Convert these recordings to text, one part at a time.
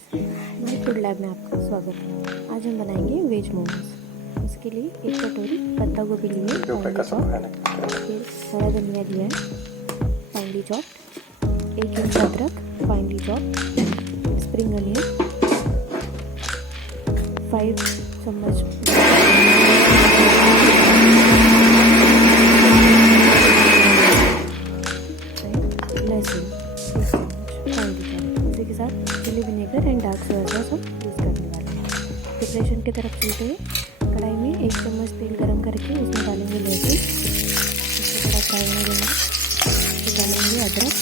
फ्रेंड्स, मेरे food lab में आपका स्वागत है। आज हम बनाएंगे वेज मोमोज। इसके लिए एक कटोरी पत्ता गोभी लिए, फिर हरा धनिया लिया है फाइनली चॉप्ड, 1 इंच अदरक फाइनली चॉप्ड, स्प्रिंग अनियन, 5 चम्मच लहसुन, इसी के साथ chilli vinegar and dark soy sauce हम यूज़ करने वाले हैं। प्रिपरेशन की तरफ चलते हैं। कढ़ाई में 1 चम्मच तेल गरम करके उसमें डालेंगे लहसुन, इसको थोड़ा फ्राई होने देंगे। फिर डालेंगे अदरक,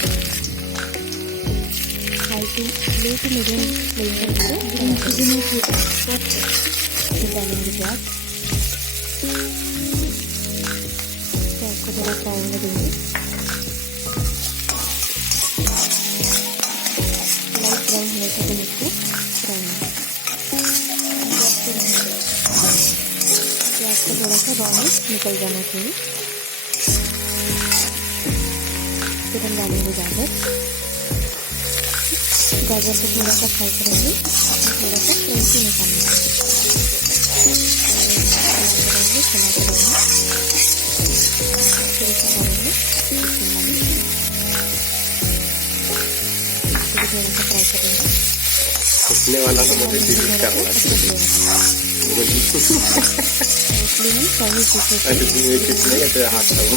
high to low to medium flame पर फिर डालेंगे प्याज, प्याज को थोड़ा फ्राई होने देंगे। ब्राउन होने तक हम इसको फ्राई होंगे। प्याज का थोड़ा सा ब्राउनिश निकल जाना चाहिए। फिर हम डालेंगे गाजर, गाजर को थोड़ा सा फ्राई करेंगे, थोड़ा सा क्रंची मसाला करेंगे, चना करेंगे, फिर इसमें डालेंगे थोड़ा सा फ्राई करेंगे। उसने वाला तो मुझे डिलीट करना चाहिए। अरे ये कितने का तेरा हाथ था वो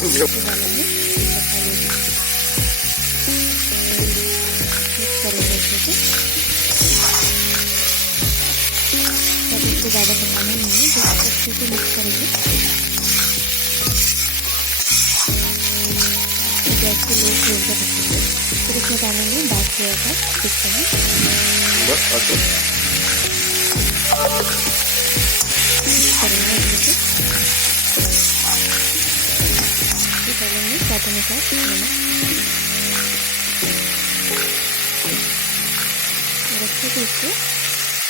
इसको ज़्यादा पकाना नहीं है, जो अच्छे से मिक्स करेंगे। गैस को लो फ्लेम पर रखेंगे। फिर इसमें डालेंगे डार्क सोया सॉस, मिक्स करेंगे अच्छे से। फिर डालेंगे स्वाद अनुसार नमक और अच्छे से इसको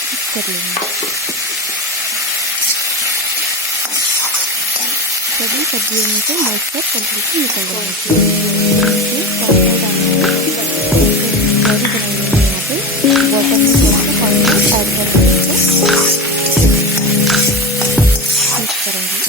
मिक्स कर लेंगे। सभी सब्जियों में से मॉइस्चर कंप्लीटली निकल जाना चाहिए। यहाँ पे वाटर में थोड़ा सा कॉर्नफ्लोर ऐड करके इसको मिक्स करेंगे।